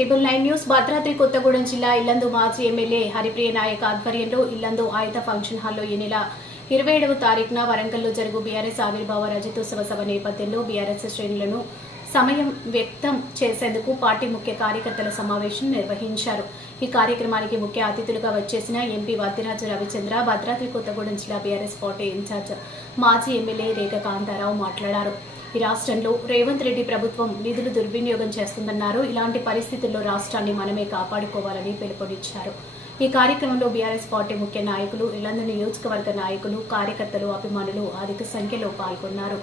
Triple nine news Bhadradri Kothagudem జిల్లా ఇల్లందు మాజీ MLA Haripriya Naik ఆధ్వర్యంలో ఇల్లందు ఆయుధ ఫంక్షన్ హాల్లో ఈ నెల ఇరవై ఏడవ తారీఖున వరంగల్లో జరుగు బీఆర్ఎస్ ఆవిర్భావ రజతోత్సవ సభ నేపథ్యంలో బీఆర్ఎస్ శ్రేణులను సమయం వ్యక్తం చేసేందుకు పార్టీ ముఖ్య కార్యకర్తల సమావేశం నిర్వహించారు. ఈ కార్యక్రమానికి ముఖ్య అతిథులుగా వచ్చేసిన ఎంపీ వద్దిరాజు రవిచంద్ర భద్రాద్రి కొత్తగూడెం జిల్లా బీఆర్ఎస్ పార్టీ ఇన్ఛార్జ్ మాజీ ఎమ్మెల్యే రేఖ కాంతారావు మాట్లాడారు. ఈ రాష్ట్రంలో రేవంత్ రెడ్డి ప్రభుత్వం నిధులు దుర్వినియోగం చేస్తుందన్నారు. ఇలాంటి పరిస్థితుల్లో రాష్ట్రాన్ని మనమే కాపాడుకోవాలని పిలుపునిచ్చారు. ఈ కార్యక్రమంలో బీఆర్ఎస్ పార్టీ ముఖ్య నాయకులు ఇల్లందు నియోజకవర్గ నాయకులు కార్యకర్తలు అభిమానులు అధిక సంఖ్యలో పాల్గొన్నారు.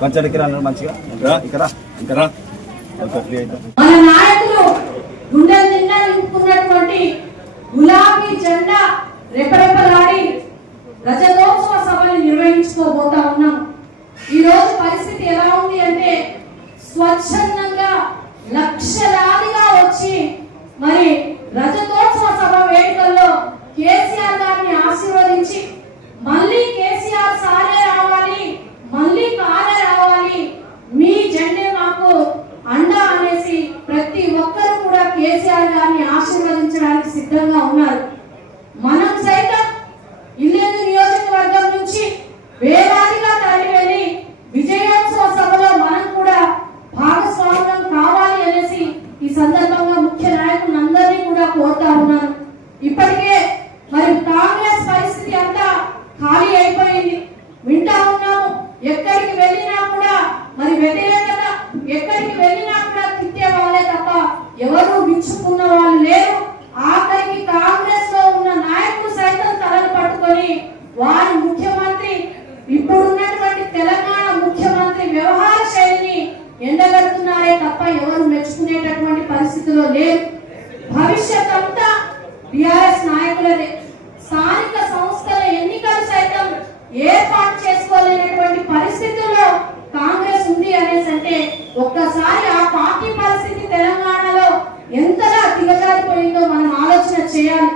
కొంచెం ఇక్కడ మంచిగా. ఇక్కడ ఇక్కడ ఇక్కడ మన నాయకులు గుండెలు నిండా నింపుకున్నటువంటి గులాబీ జెండా రెపరెపలాడి రజతోత్సవ సభని నిర్వహించుకోబోతా ఉన్నాం. ఈ రోజు పరిస్థితి ఎలా ఉంది అంటే స్వచ్ఛందంగా లక్షలాదిగా వచ్చి మరి రజతోత్సవ సభ వేడుకల్లో కేసీఆర్ గారిని ఆశీర్వదించి మళ్ళీ కేసీఆర్ సారే రావాలి మళ్ళీ కారే రావాలి మీ జెండే మాకు అండ అనేసి ప్రతి ఒక్కరు కూడా కేసీఆర్ గారిని ఆశీర్వదించడానికి సిద్ధంగా ఉన్నారు మనం సైతం ఇల్లేందు నియోజకవర్గం నుంచి వేలాదిగా తరలి వెళ్ళి విజయోత్సవ సభలో మనం కూడా భాగస్వామ్యం కావాలి అనేసి ఈ సందర్భంగా ముఖ్య నాయకులందరినీ కూడా కోరుతా ఉన్నాను ఇప్పటికే మరి కాంగ్రెస్ పరిస్థితి అంతా ఖాళీ అయిపోయింది వింటా ఉన్నాము ఎక్కడికి వెళ్ళినా కూడా మరి వ్యతిరేకత ఎక్కడికి వెళ్ళినా కూడా తిట్టే వాళ్ళే తప్ప ఎవరు మించుకున్న వాళ్ళు లేరు ఆఖరికి కాంగ్రెస్లో ఉన్న నాయకులు సైతం తలలు పట్టుకొని వారి ముఖ్యమంత్రి ఇప్పుడున్నటువంటి తెలంగాణ ముఖ్యమంత్రి వ్యవహార శైలిని ఎండగడుతున్నారే తప్ప ఎవరు మెచ్చుకునేటటువంటి పరిస్థితిలో లేరు. భవిష్యత్ అంతా బిఆర్ఎస్ నాయకులదే. స్థానిక సంస్థల ఎన్నికలు సైతం ఏర్పాటు చేసుకోలేనటువంటి పరిస్థితుల్లో కాంగ్రెస్ ఉంది అనేసి అంటే ఒక్కసారి ఆ పార్టీ పరిస్థితి తెలంగాణలో ఎంతగా దిగజారిపోయిందో మనం ఆలోచన చేయాలి.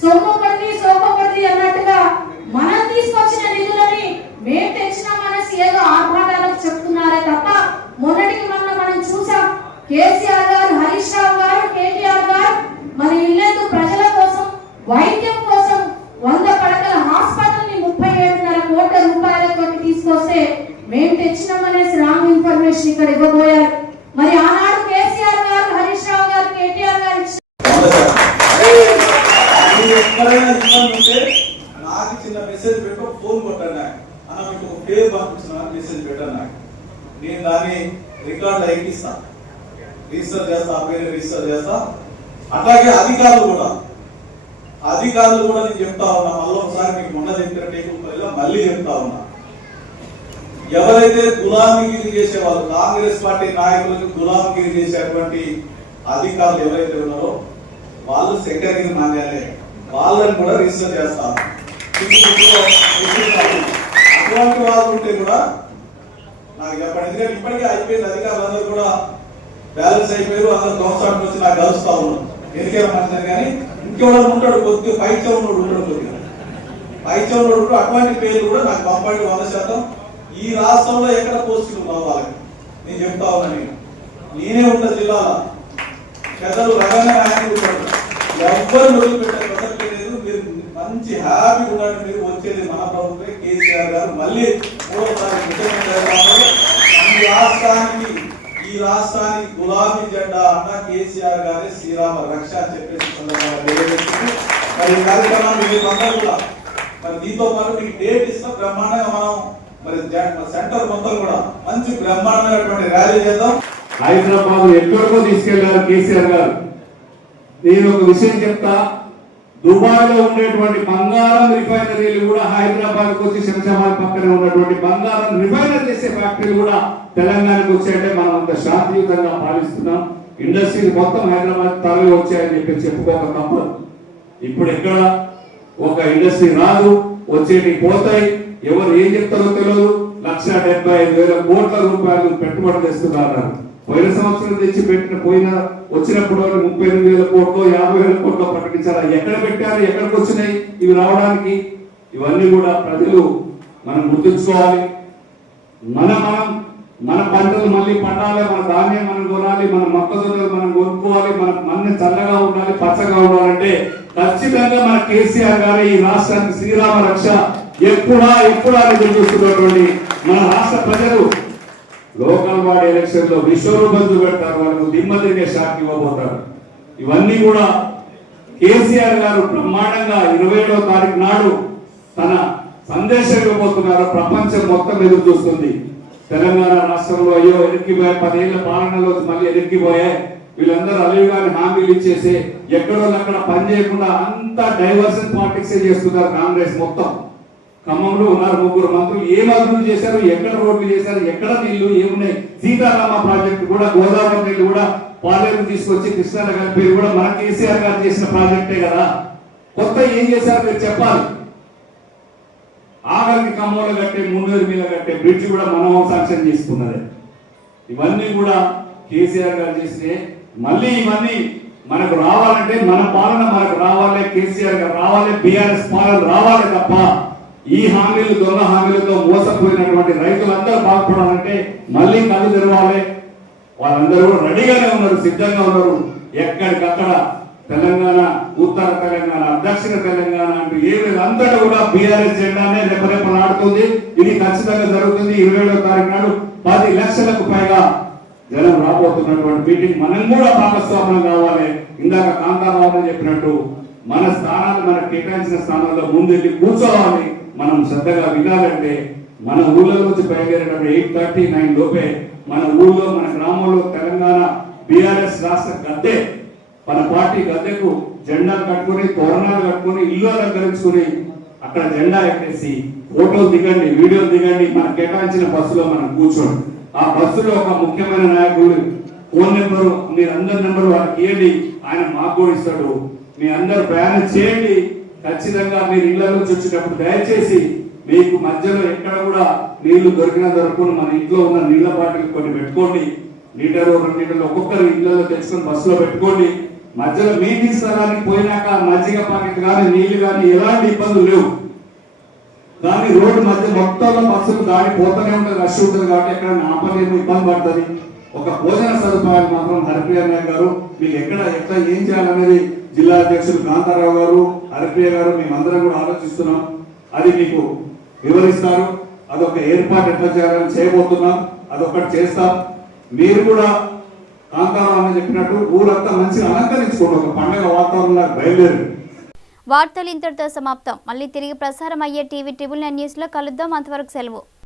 సోమపడి సోమపడి అన్నట్టుగా మనం తీసుకొచ్చిన నిధులని మేము తెచ్చిన మనసు ఏదో ఆర్భాటాలకు చెప్తున్నారే తప్ప మొన్నటికి మొన్న మనం చూసాం కేసీఆర్ గారు హరీష్ రావు గారు కేటీఆర్ గారు మన ఇల్లేదు ప్రజల కోసం వైద్యం కోసం వంద పడకల హాస్పిటల్ని ముప్పై ఏడున్నర కోట్ల రూపాయలతో తీసుకొస్తే మేము తెచ్చినామనేసి రాంగ్ ఇన్ఫర్మేషన్ ఇక్కడ ఇవ్వబోయారు. మరి ఆ ఎవరైనా ఇబ్బంది ఉంటే నాకు చిన్న మెసేజ్ పెట్టు ఫోన్ కొట్టాను అన్న మీకు ఒక పేరు పంపించిన మెసేజ్ పెట్టాను నాకు నేను దాన్ని రికార్డ్ ఎక్కిస్తా. రిజిస్టర్ చేస్తా ఆ పేరు రిజిస్టర్ చేస్తా. అట్లాగే అధికారులు కూడా. అధికారులు కూడా నేను చెప్తా ఉన్నా. మళ్ళీ ఒకసారి మీకు మొన్న చెప్పిన టేకుల మళ్ళీ చెప్తా ఉన్నా. ఎవరైతే గులాంగిరి చేసేవాళ్ళు కాంగ్రెస్ పార్టీ నాయకులకు గులాంగిరి చేసేటువంటి అధికారులు ఎవరైతే ఉన్నారో వాళ్ళు సెక్రటరీ మాన్యాలే. వాళ్ళని కూడా రిజిస్టర్ చేస్తాను. అటువంటి వాళ్ళు ఉంటే కూడా నాకు చెప్పండి. ఎందుకంటే ఇప్పటికే అయిపోయింది. అధికారులందరూ కూడా బ్యాలెన్స్ అయిపోయారు. అందరూ గవర్నమెంట్ వచ్చి నాకు కలుస్తా ఉన్నాను ఎన్నికల మంచిదని కానీ ఇంకెవడో ఉంటాడు కొద్దిగా. పైచే ఉన్నాడు ఉంటాడు కొద్దిగా. పైచే ఉన్నాడు అటువంటి పేర్లు కూడా నాకు పంపండి వంద శాతం. ఈ రాష్ట్రంలో ఎక్కడ పోస్టులు కావాలి నేను చెప్తా ఉన్నా నేను. నేనే ఉన్న జిల్లాలో పెద్దలు రకంగా నాయకులు ఎవ్వరు వదిలిపెట్టారు మంచి హ్యాపీ ఉన్నాడు మీరు వచ్చేది మన ప్రభుత్వమే కేసీఆర్ గారు. మళ్ళీ మూడోసారి ముఖ్యమంత్రి ఈ రాష్ట్రానికి ఈ రాష్ట్రానికి గులాబీ జెండా అన్న కేసీఆర్ గారి శ్రీరామ రక్ష అని చెప్పేసి మరి ఈ కార్యక్రమాన్ని మీరు అందరూ కూడా మరి దీంతో పాటు మీకు డేట్ ఇస్తాం. బ్రహ్మాండంగా మనం మరి సెంటర్ మొత్తం కూడా మంచి బ్రహ్మాండమైనటువంటి ర్యాలీ చేద్దాం. హైదరాబాద్ ఎక్కడికో తీసుకెళ్ళారు కేసీఆర్ గారు. నేను ఒక విషయం చెప్తా. దుబాయ్లో ఉండేటువంటి బంగారం రిఫైనరీలు కూడా హైదరాబాద్ వచ్చి శంషాబాద్ పక్కన ఉన్నటువంటి బంగారం రిఫైనర్ చేసే ఫ్యాక్టరీలు కూడా తెలంగాణకు వచ్చాయంటే మనం అంత శాంతియుతంగా పాలిస్తున్నాం ఇండస్ట్రీలు మొత్తం హైదరాబాద్ తరలి వచ్చాయని చెప్పి చెప్పుకోక తప్పదు. ఇప్పుడు ఎక్కడ ఒక ఇండస్ట్రీ రాదు వచ్చేటి పోతాయి. ఎవరు ఏం చెప్తారో తెలియదు. లక్ష డెబ్బై ఐదు వేల కోట్ల రూపాయలు పెట్టుబడి తెస్తున్నారు పోయిన సంవత్సరం తెచ్చి పెట్టిన పోయిన వచ్చినప్పుడు ముప్పై ఎనిమిది వేల కోట్లు యాభై వేల కోట్లు ప్రకటించారు. ఎక్కడ పెట్టారు ఎక్కడికి వచ్చినాయి ఇవి రావడానికి ఇవన్నీ కూడా ప్రజలు మనం గుర్తుంచుకోవాలి. మన మనం మన పంటలు మళ్ళీ పండాలి మన ధాన్యం మనం కొనాలి మన మొక్కజొన్నలు మనం కొనుక్కోవాలి మన మన్ని చల్లగా ఉండాలి పచ్చగా ఉండాలంటే ఖచ్చితంగా మన కేసీఆర్ గారు ఈ రాష్ట్రానికి శ్రీరామ రక్ష ఎప్పుడా ఎప్పుడా అని ఎదురు చూస్తున్నటువంటి మన రాష్ట్ర ప్రజలు లోకల్ వార్డ్ ఎలక్షన్లో విశ్వరూపంతు పెడతారు వాళ్ళకు దిమ్మ తిరిగే షాక్ ఇవ్వబోతారు. ఇవన్నీ కూడా కేసీఆర్ గారు బ్రహ్మాండంగా ఇరవై ఏడవ తారీఖు నాడు తన సందేశం ఇవ్వబోతున్నారు. ప్రపంచం మొత్తం ఎదురు చూస్తుంది. తెలంగాణ రాష్ట్రంలో అయ్యో ఎనిక్కిపోయే పదేళ్ళ పాలనలో మళ్ళీ ఎనిక్కిపోయాయి వీళ్ళందరూ అలివిగాని హామీలు ఇచ్చేసి ఎక్కడో అక్కడ పని చేయకుండా అంతా డైవర్షన్ పాలిటిక్స్ చేస్తున్నారు కాంగ్రెస్ మొత్తం. ఖమ్మంలో ఉన్నారు ముగ్గురు మంత్రులు. ఏం అభివృద్ధి చేశారు? ఎక్కడ రోడ్లు చేశారు? ఎక్కడ నీళ్ళు ఏమున్నాయి? సీతారామ ప్రాజెక్టు కూడా గోదావరి నీళ్ళు కూడా పాలేరు తీసుకొచ్చి కృష్ణా పేరు కూడా మన కేసీఆర్ గారు చేసిన ప్రాజెక్టే కదా. కొత్త ఏం చేశారు మీరు చెప్పాలి. ఆఖరికి ఖమ్మంలో కట్టే మున్నూరు మీద కట్టే బ్రిడ్జ్ కూడా మనం శాంక్షన్ చేసుకున్నదే ఇవన్నీ కూడా కేసీఆర్ గారు చేస్తే మళ్ళీ ఇవన్నీ మనకు రావాలంటే మన పాలన మనకు రావాలి కేసీఆర్ గారు రావాలి బీఆర్ఎస్ పాలన రావాలి తప్ప ఈ హామీలు దొంగ హామీలతో మోసపోయినటువంటి రైతులందరూ బాగుపడాలంటే మళ్ళీ కళ్ళు తెరవాలి. వాళ్ళందరూ కూడా రెడీగానే ఉన్నారు సిద్ధంగా ఉన్నారు. ఎక్కడికక్కడ తెలంగాణ ఉత్తర తెలంగాణ దక్షిణ తెలంగాణ అంటూ ఏమి అంతటా కూడా బీఆర్ఎస్ జెండానే రెపరెపలాడుతుంది. ఇది ఖచ్చితంగా జరుగుతుంది. ఇరవై ఏడవ తారీఖు నాడు పది లక్షలకు పైగా జనం రాబోతున్నటువంటి మీటింగ్ మనం కూడా భాగస్వామ్యం కావాలి. ఇందాక కాంతారావు చెప్పినట్టు మన స్థానాలు మనకు కేటాయించిన స్థానాల్లో ముందెళ్ళి కూర్చోవాలి. మనం శ్రద్ధగా వినాలంటే మన ఊళ్ళో నుంచి బయలుదేరేటప్పుడు ఎయిట్ థర్టీ నైన్ లోపే మన ఊళ్ళో మన గ్రామంలో తెలంగాణ బీఆర్ఎస్ రాష్ట్ర గద్దె మన పార్టీ గద్దెకు జెండాలు కట్టుకొని తోరణాలు కట్టుకొని ఇల్లు అలంకరించుకుని అక్కడ జెండా ఎక్కేసి ఫోటోలు దిగండి వీడియోలు దిగండి మన కేటాయించిన బస్సులో మనం కూర్చోండి. ఆ బస్సులో ఒక ముఖ్యమైన నాయకుడు ఫోన్ నెంబరు మీరు అందరి నెంబర్ వాళ్ళకి ఇవ్వండి ఆయన మాకు కూడా ఇస్తాడు. మీ అందరు ప్రయాణం చేయండి. ఖచ్చితంగా మీరు ఇళ్ళ నుంచి వచ్చేటప్పుడు దయచేసి మీకు మధ్యలో ఎక్కడ కూడా నీళ్ళు దొరికిన వరకు మన ఇంట్లో ఉన్న నీళ్ళ బాటిల్ కొన్ని పెట్టుకోండి. లీటర్ రెండు లీటర్లు ఒక్కొక్కరు ఇళ్ళలో తెచ్చుకొని బస్సులో పెట్టుకోండి. మధ్యలో మీటింగ్ స్థలానికి పోయినాక మజ్జిగ పాకెట్ కానీ నీళ్ళు కానీ ఎలాంటి ఇబ్బందులు లేవు. కానీ రోడ్డు మధ్య మొత్తంలో బస్సులు దాడి పోతూనే ఉంటుంది రష్ ఉంటుంది కాబట్టి ఎక్కడ ఆపలేము ఇబ్బంది పడుతుంది. ఒక భోజన సదుపాయాలు మాత్రం హరిప్రియ నాయక్ గారు మీకు ఎక్కడ ఎట్లా ఏం చేయాలనేది జిల్లా అధ్యక్షులు కాంతారావు గారు హరిప్రియ గారు మేమందరం కూడా ఆలోచిస్తున్నాం. అది మీకు వివరిస్తారు. అదొక ఏర్పాటు ఎట్లా చేయాలని చేయబోతున్నాం. అదొకటి చేస్తాం. మీరు కూడా కాంతారావు అని చెప్పినట్టు ఊరంతా మంచిగా అలంకరించుకోండి. ఒక పండుగ వాతావరణంలో బయలుదేరి వార్తలు ఇంతటితో సమాప్తం. మళ్ళీ తిరిగి ప్రసారం అయ్యే టీవీ ట్రిబుల్ నైన్ న్యూస్లో కలుద్దాం. అంతవరకు సెలవు.